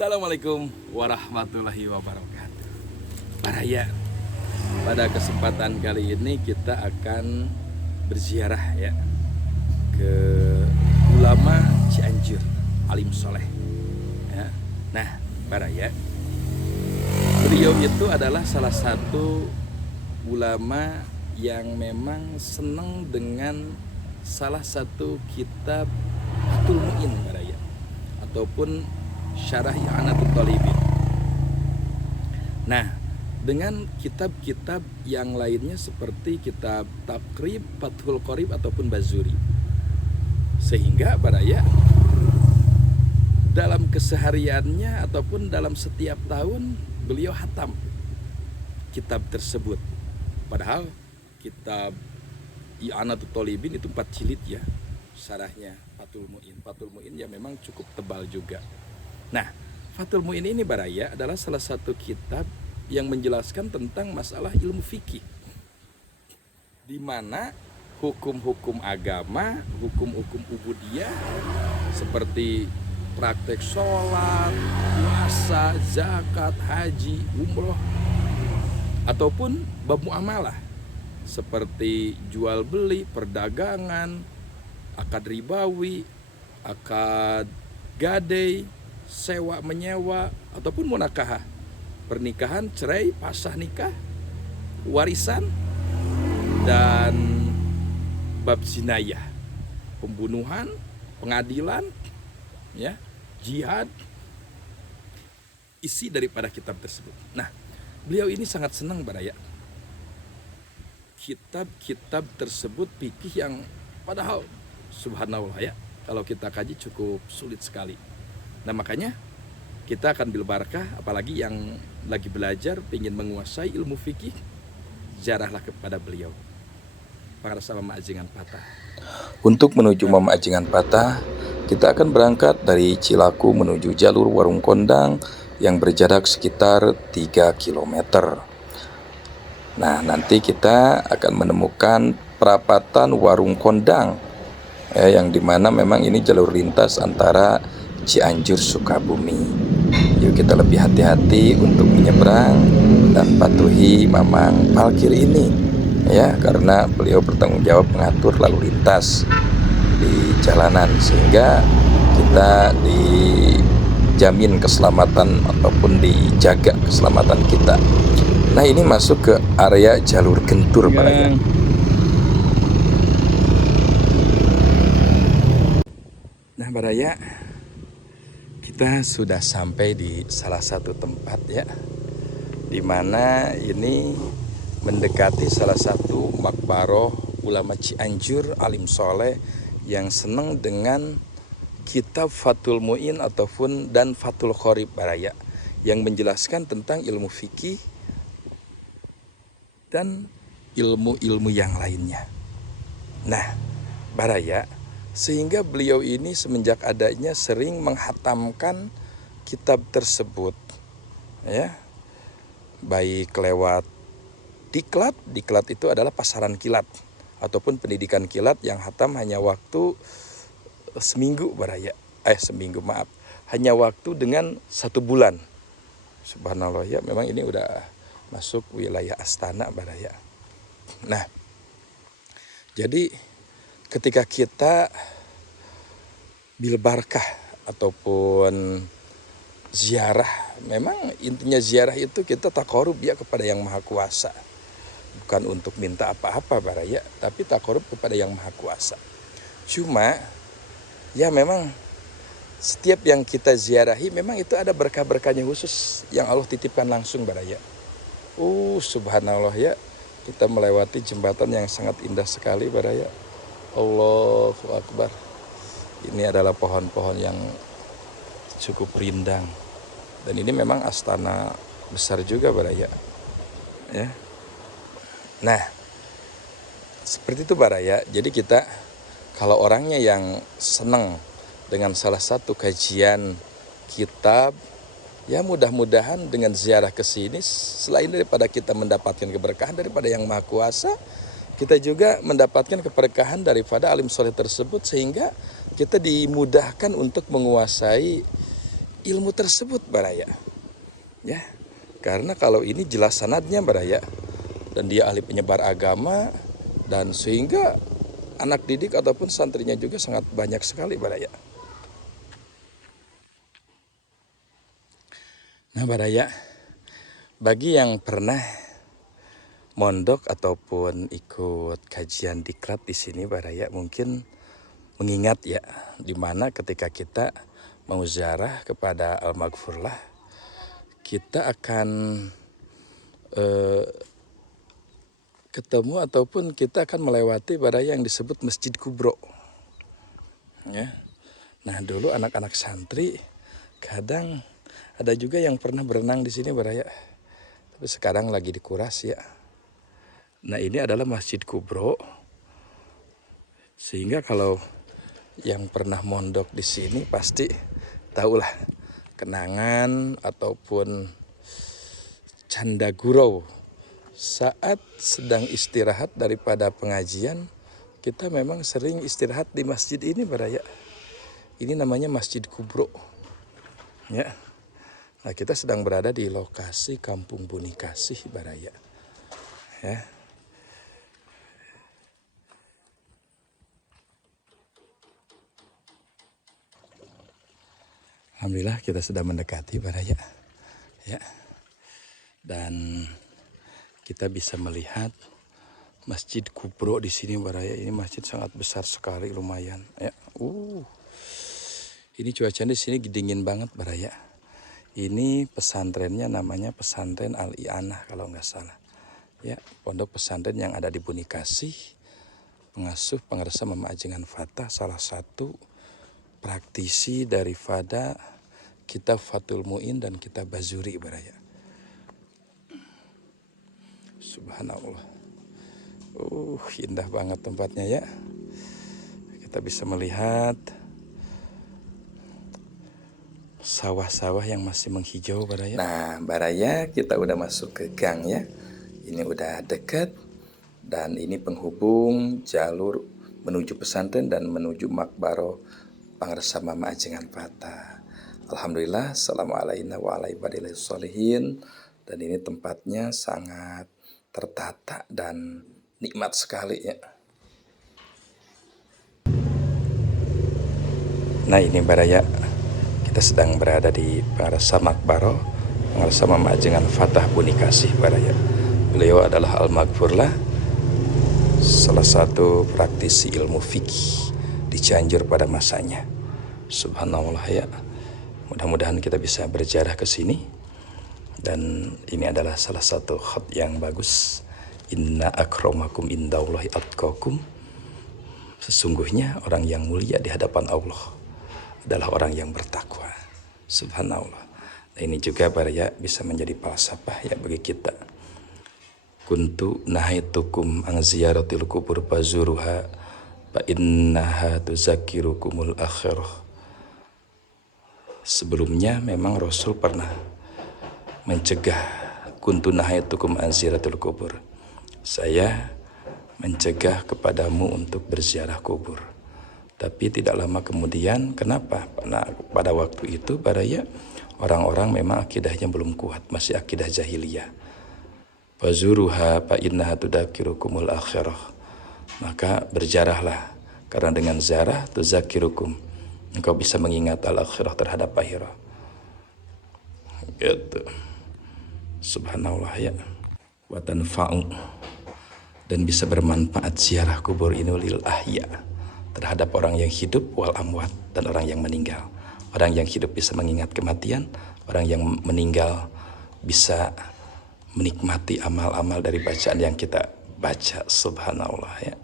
Assalamualaikum warahmatullahi wabarakatuh. Baraya, pada kesempatan kali ini kita akan berziarah ya ke ulama Cianjur, alim soleh ya. Nah, Baraya, beliau itu adalah salah satu ulama yang memang senang dengan salah satu kitab Fathul Mu'in, Baraya, ataupun Syarah I'anatul Talibin. Nah, dengan kitab-kitab yang lainnya seperti kitab Taqrib, Fathul Qorib ataupun Bazuri. Sehingga Baraya dalam kesehariannya ataupun dalam setiap tahun beliau hatam kitab tersebut. Padahal kitab I'anatul Talibin itu 4 jilid ya, syarahnya Fathul Mu'in. Fathul Mu'in ya memang cukup tebal juga. Nah, Fathul Mu'in ini Baraya adalah salah satu kitab yang menjelaskan tentang masalah ilmu fikih, di mana hukum-hukum agama, hukum-hukum ubudiyah seperti praktek sholat, puasa, zakat, haji, umroh, ataupun bab muamalah seperti jual beli, perdagangan, akad ribawi, akad gadai, sewa menyewa, ataupun munakahah, pernikahan, cerai, pasah nikah, warisan, dan bab zinayah, pembunuhan, pengadilan, ya, jihad, isi daripada kitab tersebut. Nah, beliau ini sangat senang Baraya kitab-kitab tersebut fikih yang padahal subhanallah ya, kalau kita kaji cukup sulit sekali. Nah, makanya kita akan bil barakah, apalagi yang lagi belajar ingin menguasai ilmu fikih, ziarahlah kepada beliau. Pangarasa Mama Ajengan Patah. Untuk menuju Mama Ajengan Patah, kita akan berangkat dari Cilaku menuju jalur Warung Kondang yang berjarak sekitar 3 km. Nah, nanti kita akan menemukan perapatan Warung Kondang yang dimana memang ini jalur lintas antara Cianjur Sukabumi. Yuk kita lebih hati-hati untuk menyeberang dan patuhi Mamang Parkir ini ya, karena beliau bertanggung jawab mengatur lalu lintas di jalanan sehingga kita dijamin keselamatan ataupun dijaga keselamatan kita. Nah, ini masuk ke area jalur gentur Baraya. Nah, Baraya, kita sudah sampai di salah satu tempat ya, di mana ini mendekati salah satu makbaroh ulama Cianjur alim soleh yang senang dengan kitab Fathul Mu'in ataupun dan Fathul Qorib Baraya, yang menjelaskan tentang ilmu fikih dan ilmu-ilmu yang lainnya. Nah, Baraya, sehingga beliau ini semenjak adanya sering menghatamkan kitab tersebut ya, baik lewat diklat itu adalah pasaran kilat ataupun pendidikan kilat yang hatam hanya waktu seminggu Baraya, hanya waktu dengan 1 bulan. Subhanallah ya, memang ini udah masuk wilayah Astana Baraya. Nah, jadi ketika kita bil barakah ataupun ziarah, memang intinya ziarah itu kita taqarrub ya kepada Yang Maha Kuasa. Bukan untuk minta apa-apa Baraya, tapi taqarrub kepada Yang Maha Kuasa. Cuma ya memang setiap yang kita ziarahi memang itu ada berkah-berkahnya khusus yang Allah titipkan langsung Baraya. Subhanallah ya, kita melewati jembatan yang sangat indah sekali Baraya. Allahu Akbar. Ini adalah pohon-pohon yang cukup rindang. Dan ini memang astana besar juga Baraya. Ya. Nah, seperti itu Baraya. Jadi kita kalau orangnya yang senang dengan salah satu kajian kitab, ya mudah-mudahan dengan ziarah ke sini selain daripada kita mendapatkan keberkahan daripada Yang Maha Kuasa, kita juga mendapatkan keberkahan daripada alim soleh tersebut, sehingga kita dimudahkan untuk menguasai ilmu tersebut baraya. Ya. Karena kalau ini jelas sanadnya baraya, dan dia ahli penyebar agama, dan sehingga anak didik ataupun santrinya juga sangat banyak sekali baraya. Nah baraya, bagi yang pernah mondok ataupun ikut kajian diklat di sini baraya mungkin mengingat ya, dimana ketika kita mau ziarah kepada Al-Maghfurlah, kita akan ketemu ataupun kita akan melewati baraya yang disebut Masjid Kubro. Ya. Nah dulu anak-anak santri kadang ada juga yang pernah berenang di sini baraya, tapi sekarang lagi dikuras ya. Nah ini adalah Masjid Kubro, sehingga kalau yang pernah mondok di sini pasti tahulah kenangan ataupun canda gurau saat sedang istirahat daripada pengajian. Kita memang sering istirahat di masjid ini baraya. Ini namanya Masjid Kubro. Ya. Nah, kita sedang berada di lokasi Kampung Buni Kasih baraya. Ya. Alhamdulillah kita sudah mendekati baraya. Ya. Dan kita bisa melihat Masjid Kubro di sini baraya. Ini masjid sangat besar sekali, lumayan. Ya. Ini cuacanya di sini dingin banget baraya. Ini pesantrennya namanya Pesantren Al-I'anah kalau nggak salah. Ya, pondok pesantren yang ada di Buni Kasih. Pengasuh pengarsa Mama Ajengan Fatah, salah satu praktisi daripada kitab Fathul Mu'in dan kitab Bazuri baraya. Subhanallah. Indah banget tempatnya ya. Kita bisa melihat sawah-sawah yang masih menghijau baraya. Nah baraya, kita udah masuk ke gang ya. Ini udah dekat. Dan ini penghubung jalur menuju pesantren dan menuju Makbaro Pangarsa Mama Ajengan Fatah. Alhamdulillah, assalamualaikum warahmatullahi wabarakatuh. Dan ini tempatnya sangat tertata dan nikmat sekali ya. Nah ini baraya, kita sedang berada di Pangarsa Makbaro Pangarsa Mama Ajengan Fatah Buni Kasih baraya. Beliau adalah Al-Maghfurlah, salah satu praktisi ilmu fikih di Cianjur pada masanya. Subhanallah ya. Mudah-mudahan kita bisa berziarah ke sini. Dan ini adalah salah satu khat yang bagus. Inna akramakum indallahi atqakum. Sesungguhnya orang yang mulia di hadapan Allah adalah orang yang bertakwa. Subhanallah. Nah, ini juga baraya bisa menjadi falsafah ya bagi kita. Kuntu nahaitukum ang ziyaratil kubur fazuruha fa innaha tuzakkirukumul akhirah. Sebelumnya memang Rasul pernah mencegah, kuntu nahaitukum an ziyaratil kubur. Saya mencegah kepadamu untuk berziarah kubur. Tapi tidak lama kemudian, kenapa? Karena pada waktu itu baraya orang-orang memang akidahnya belum kuat, masih akidah jahiliyah. Fazuruha fa innaha tudzakirukumul akhirah. Maka berziarahlah, karena dengan ziarah tuzakirukum, engkau bisa mengingat al-akhirah terhadap akhirah. Gitu. Subhanallah ya. Wa tanfa'u, dan bisa bermanfaat ziarah kubur ini lil ahya, terhadap orang yang hidup wal amwat, dan orang yang meninggal. Orang yang hidup bisa mengingat kematian, orang yang meninggal bisa menikmati amal-amal dari bacaan yang kita baca. Subhanallah ya.